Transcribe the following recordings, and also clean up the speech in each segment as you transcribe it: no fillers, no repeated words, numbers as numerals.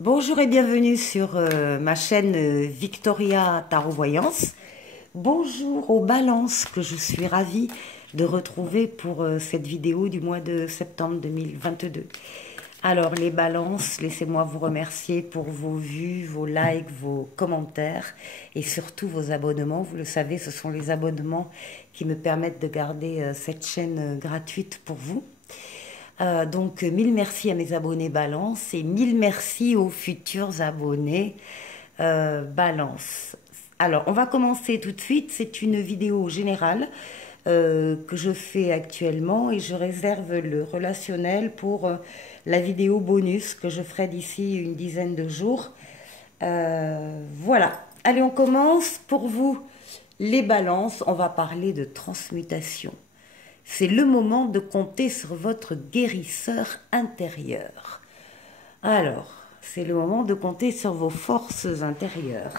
Bonjour et bienvenue sur ma chaîne Victoria Tarot Voyance. Bonjour aux balances que je suis ravie de retrouver pour cette vidéo du mois de septembre 2022. Alors les balances, laissez-moi vous remercier pour vos vues, vos likes, vos commentaires et surtout vos abonnements. Vous le savez, ce sont les abonnements qui me permettent de garder cette chaîne gratuite pour vous. Donc, mille merci à mes abonnés Balance et mille merci aux futurs abonnés Balance. Alors, on va commencer tout de suite. C'est une vidéo générale que je fais actuellement et je réserve le relationnel pour la vidéo bonus que je ferai d'ici une dizaine de jours. Voilà. Allez, on commence. Pour vous, les balances, on va parler de transmutation. C'est le moment de compter sur votre guérisseur intérieur. Alors, c'est le moment de compter sur vos forces intérieures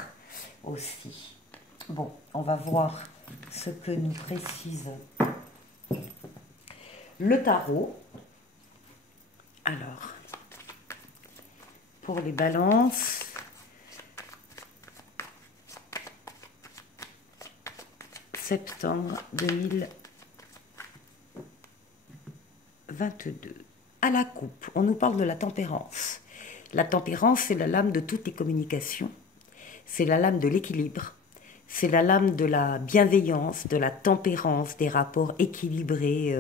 aussi. Bon, on va voir ce que nous précise le tarot. Alors, pour les balances, septembre 2022. À la coupe, on nous parle de la tempérance. La tempérance, c'est la lame de toutes les communications. C'est la lame de l'équilibre. C'est la lame de la bienveillance, de la tempérance, des rapports équilibrés,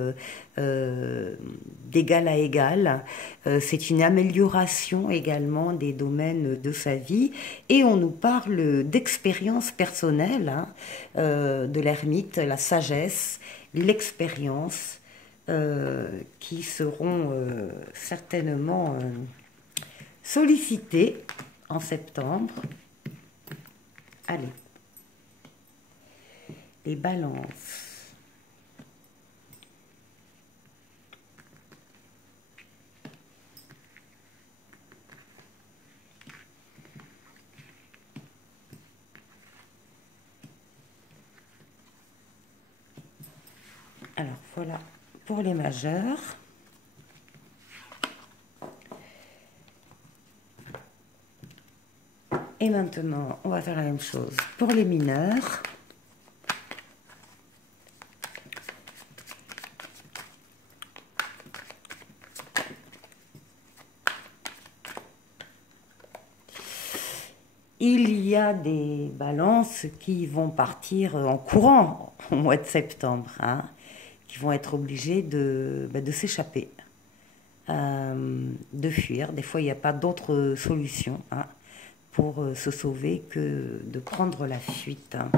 d'égal à égal. C'est une amélioration également des domaines de sa vie. Et on nous parle d'expérience personnelle, hein, de l'ermite, la sagesse, l'expérience, qui seront certainement sollicitées en septembre. Allez. Les balances. Alors voilà pour les majeurs. Et maintenant, on va faire la même chose pour les mineurs. Il y a des balances qui vont partir en courant au mois de septembre, hein, qui vont être obligées de s'échapper, de fuir. Des fois, il n'y a pas d'autre solution, hein, pour se sauver que de prendre la fuite. Hein.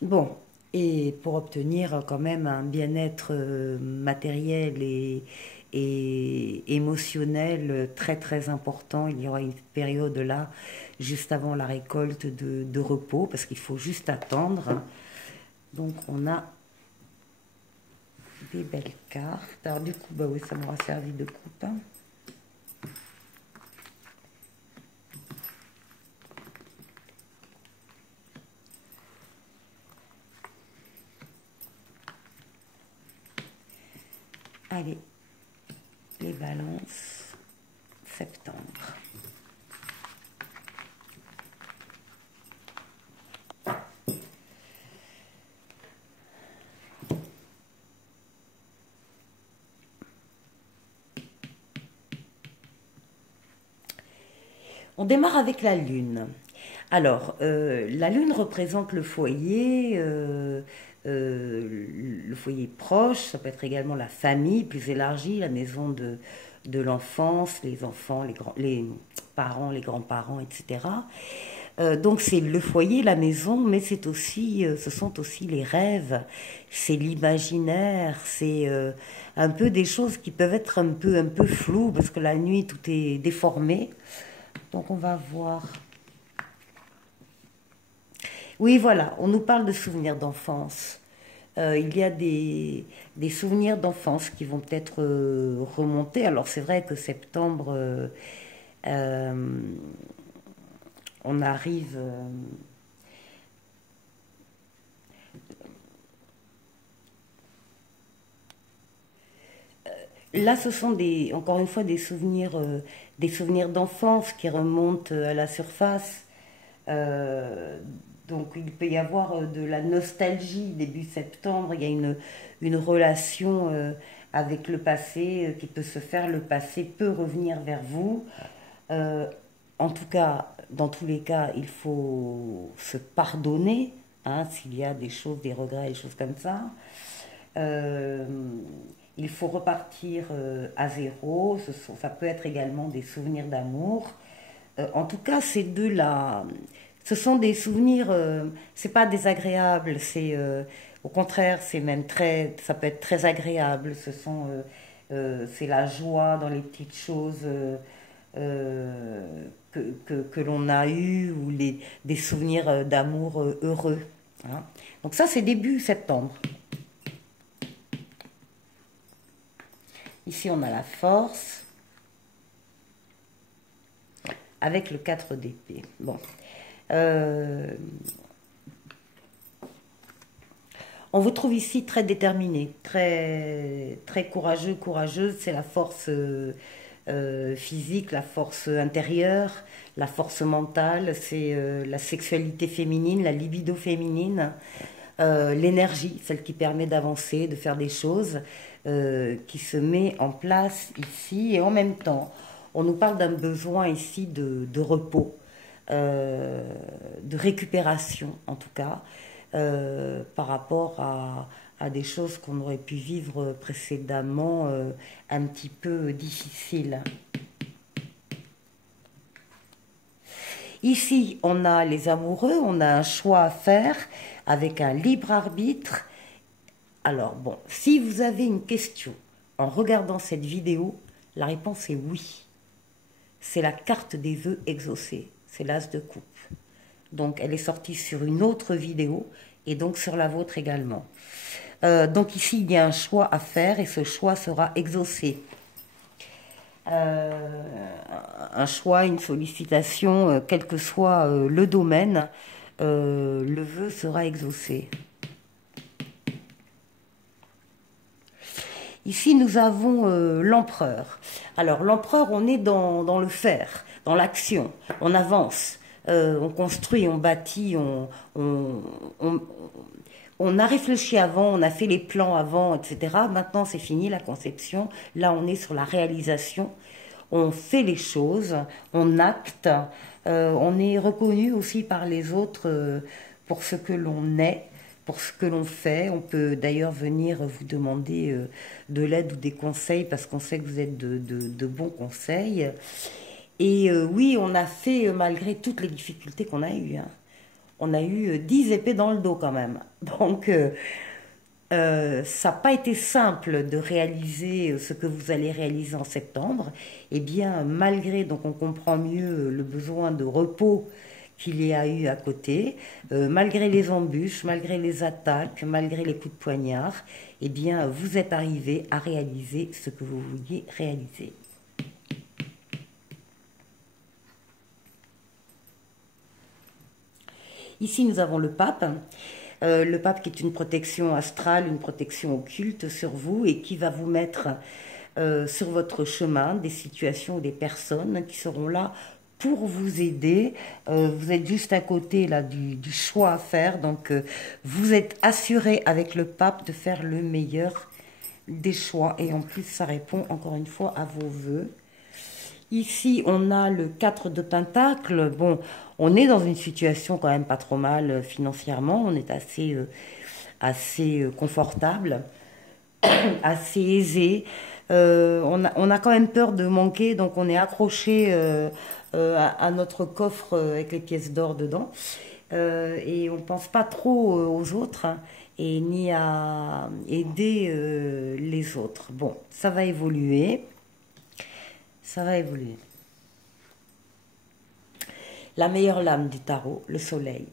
Bon, et pour obtenir quand même un bien-être matériel et émotionnel très très important, il y aura une période là, juste avant la récolte de repos, parce qu'il faut juste attendre. Donc on a des belles cartes. Alors du coup, bah oui, ça m'aura servi de coupe. Hein. Allez, les balances, septembre. On démarre avec la lune. Alors, la lune représente le foyer proche, ça peut être également la famille plus élargie, la maison de l'enfance, les enfants, les parents, les grands-parents, etc. Donc c'est le foyer, la maison, mais c'est aussi, ce sont aussi les rêves, c'est l'imaginaire, c'est un peu des choses qui peuvent être un peu floues parce que la nuit tout est déformé. Donc on va voir. Oui, voilà, on nous parle de souvenirs d'enfance. Il y a des souvenirs d'enfance qui vont peut-être remonter. Alors c'est vrai que septembre, euh, on arrive... Là, ce sont encore une fois des souvenirs d'enfance qui remontent à la surface. Euh, donc, il peut y avoir de la nostalgie début septembre. Il y a une relation avec le passé qui peut se faire. Le passé peut revenir vers vous. Euh, En tout cas, dans tous les cas, il faut se pardonner, hein, s'il y a des choses, des regrets, des choses comme ça. Euh, il faut repartir à zéro. Ça peut être également des souvenirs d'amour. En tout cas, ces deux-là, ce sont des souvenirs. C'est pas désagréable. Au contraire, c'est même ça peut être très agréable. C'est la joie dans les petites choses. Que l'on a eues ou des souvenirs d'amour heureux, hein. Donc ça, c'est début septembre. Ici, on a la force avec le 4 d'épée. Bon. On vous trouve ici très déterminé, très courageux, courageuse. C'est la force physique, la force intérieure, la force mentale, c'est la sexualité féminine, la libido féminine, l'énergie, celle qui permet d'avancer, de faire des choses, qui se met en place ici. Et en même temps, on nous parle d'un besoin ici de repos, de récupération en tout cas, par rapport à des choses qu'on aurait pu vivre précédemment un petit peu difficiles. Ici, on a les amoureux, on a un choix à faire avec un libre arbitre. Alors bon, si vous avez une question en regardant cette vidéo, la réponse est oui. C'est la carte des vœux exaucés, c'est l'as de coupe. Donc elle est sortie sur une autre vidéo et donc sur la vôtre également. Donc ici, il y a un choix à faire et ce choix sera exaucé. Un choix, une sollicitation, quel que soit le domaine, le vœu sera exaucé. Ici, nous avons l'empereur. Alors, l'empereur, on est dans le faire, dans l'action. On avance, on construit, on bâtit, on a réfléchi avant, on a fait les plans avant, etc. Maintenant, c'est fini la conception. Là, on est sur la réalisation. On fait les choses, on acte. On est reconnu aussi par les autres pour ce que l'on est, pour ce que l'on fait. On peut d'ailleurs venir vous demander de l'aide ou des conseils parce qu'on sait que vous êtes de bons conseils. Et oui, on a fait, malgré toutes les difficultés qu'on a eues, hein. On a eu 10 épées dans le dos quand même. Donc, ça n'a pas été simple de réaliser ce que vous allez réaliser en septembre. Eh bien, malgré, donc on comprend mieux le besoin de repos qu'il y a eu à côté, malgré les embûches, malgré les attaques, malgré les coups de poignard, eh bien, vous êtes arrivé à réaliser ce que vous vouliez réaliser. Ici, nous avons le pape. Le pape qui est une protection astrale, une protection occulte sur vous et qui va vous mettre sur votre chemin des situations ou des personnes qui seront là pour vous aider. Vous êtes juste à côté là du choix à faire. Donc, vous êtes assuré avec le pape de faire le meilleur des choix. Et en plus, ça répond encore une fois à vos vœux. Ici, on a le 4 de Pentacle. Bon, on est dans une situation quand même pas trop mal financièrement. On est assez confortable, assez aisé. On a quand même peur de manquer, donc on est accroché à notre coffre avec les pièces d'or dedans. Et on ne pense pas trop aux autres, hein, et ni à aider les autres. Bon, ça va évoluer. Ça va évoluer. La meilleure lame du tarot, le soleil.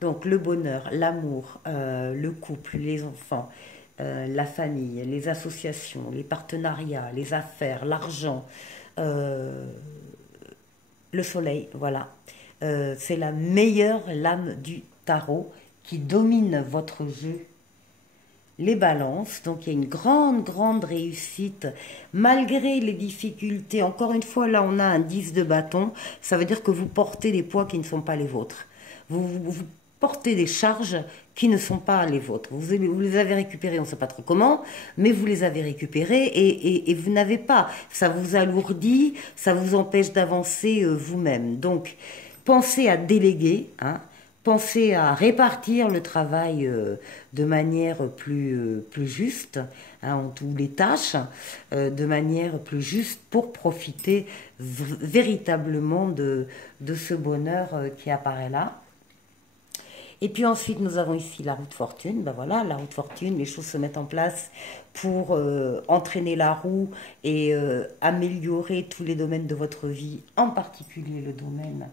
Donc le bonheur, l'amour, le couple, les enfants, la famille, les associations, les partenariats, les affaires, l'argent. Le soleil, voilà. C'est la meilleure lame du tarot qui domine votre jeu. les balances. Donc il y a une grande réussite malgré les difficultés. Encore une fois, là on a un 10 de bâton. Ça veut dire que vous portez des poids qui ne sont pas les vôtres. Vous portez des charges qui ne sont pas les vôtres. Vous les avez récupérées, on ne sait pas trop comment, mais vous les avez récupérées et vous n'avez pas. Ça vous alourdit, ça vous empêche d'avancer vous-même. Donc, pensez à déléguer, hein. Pensez à répartir le travail de manière plus juste, hein, en toutes les tâches, de manière plus juste pour profiter véritablement de ce bonheur qui apparaît là. Et puis ensuite, nous avons ici la roue de fortune. Ben voilà, la roue de fortune, les choses se mettent en place pour entraîner la roue et améliorer tous les domaines de votre vie, en particulier le domaine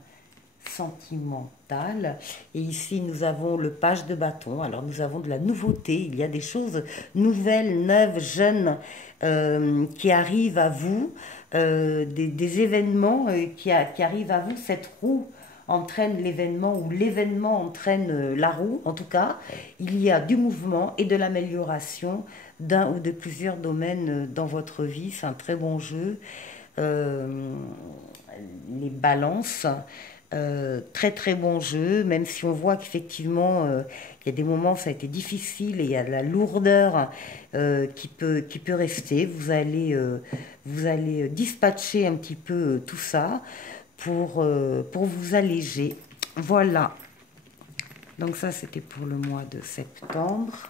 sentimental. Et ici, nous avons le page de bâton. Alors, nous avons de la nouveauté. Il y a des choses nouvelles, neuves, jeunes qui arrivent à vous, des événements qui arrivent à vous. Cette roue entraîne l'événement ou l'événement entraîne la roue. En tout cas, il y a du mouvement et de l'amélioration d'un ou de plusieurs domaines dans votre vie. C'est un très bon jeu. Les balances, très bon jeu, même si on voit qu'effectivement il y a des moments où ça a été difficile et il y a de la lourdeur qui peut rester. Vous allez dispatcher un petit peu tout ça pour vous alléger. Voilà. Donc ça, c'était pour le mois de septembre.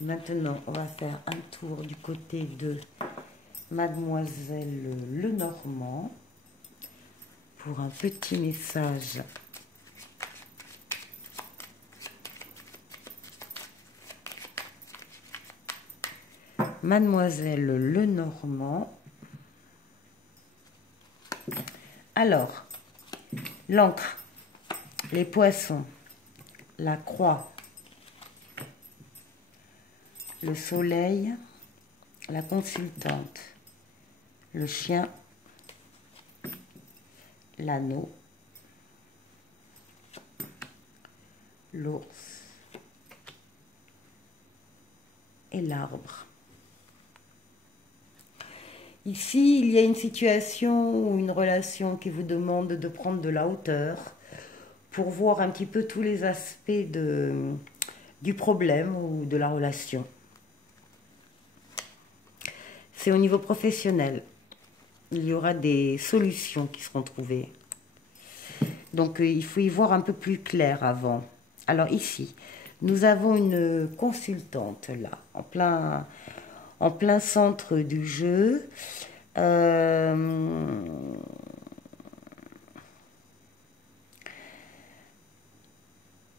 Maintenant, on va faire un tour du côté de Mademoiselle Lenormand pour un petit message Mademoiselle Lenormand. Alors, l'encre, les poissons, la croix, le soleil, la consultante, le chien, l'anneau, l'ours et l'arbre. Ici, il y a une situation ou une relation qui vous demande de prendre de la hauteur pour voir un petit peu tous les aspects du problème ou de la relation. C'est au niveau professionnel. Il y aura des solutions qui seront trouvées. Donc, il faut y voir un peu plus clair avant. Alors ici, nous avons une consultante là, en plein centre du jeu.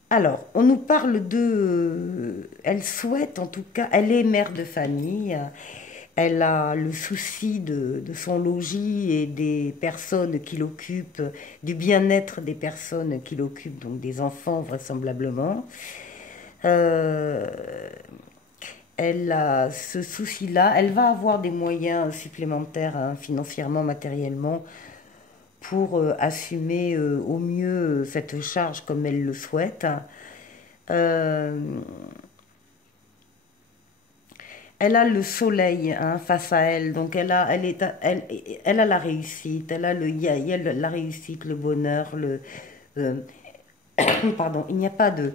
Alors, on nous parle elle souhaite, en tout cas, elle est mère de famille. Elle a le souci de son logis et des personnes qui l'occupent, du bien-être des personnes qui l'occupent, donc des enfants vraisemblablement. Elle a ce souci-là. Elle va avoir des moyens supplémentaires, hein, financièrement, matériellement, pour assumer au mieux cette charge comme elle le souhaite. Elle a le soleil, hein, face à elle, donc elle a la réussite, il y a la réussite, le bonheur, pardon, il n'y a pas de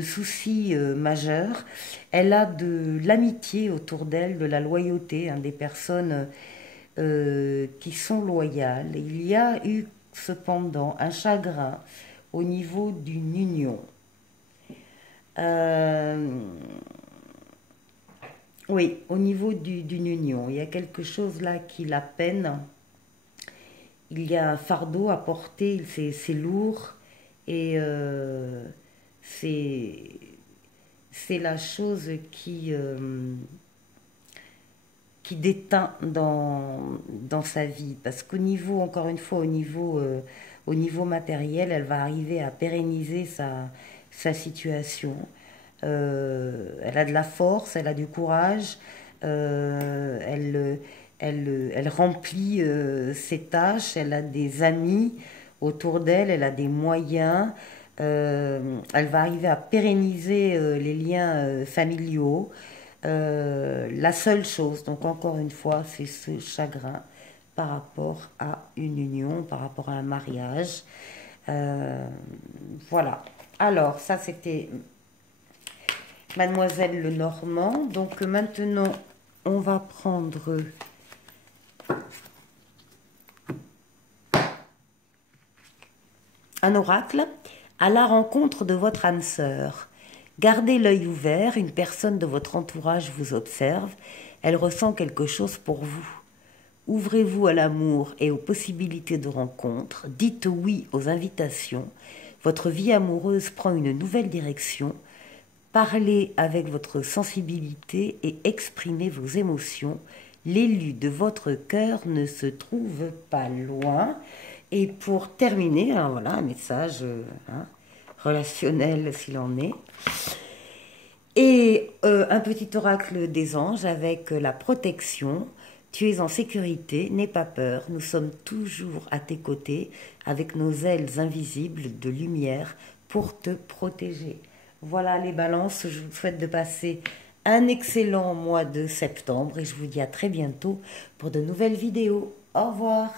soucis majeurs. Elle a de l'amitié autour d'elle, de la loyauté, hein, des personnes qui sont loyales. Il y a eu cependant un chagrin au niveau d'une union. Oui, au niveau d'une union, il y a quelque chose là qui la peine. Il y a un fardeau à porter, c'est lourd et c'est la chose qui déteint dans sa vie. Parce qu'au niveau, encore une fois, au niveau matériel, elle va arriver à pérenniser sa situation. Elle a de la force, elle a du courage, elle remplit ses tâches, elle a des amis autour d'elle, elle a des moyens, Elle va arriver à pérenniser les liens familiaux. La seule chose, donc encore une fois, c'est ce chagrin par rapport à une union, par rapport à un mariage. Voilà. Alors, ça c'était Mademoiselle Lenormand. Donc maintenant, on va prendre un oracle. À la rencontre de votre âme sœur. Gardez l'œil ouvert, une personne de votre entourage vous observe, elle ressent quelque chose pour vous. Ouvrez-vous à l'amour et aux possibilités de rencontre, dites oui aux invitations, votre vie amoureuse prend une nouvelle direction, parlez avec votre sensibilité et exprimez vos émotions, l'élu de votre cœur ne se trouve pas loin. Et pour terminer, alors voilà un message relationnel s'il en est. Et un petit oracle des anges avec la protection. Tu es en sécurité, n'aie pas peur, nous sommes toujours à tes côtés avec nos ailes invisibles de lumière pour te protéger. Voilà les balances, je vous souhaite de passer un excellent mois de septembre et je vous dis à très bientôt pour de nouvelles vidéos. Au revoir.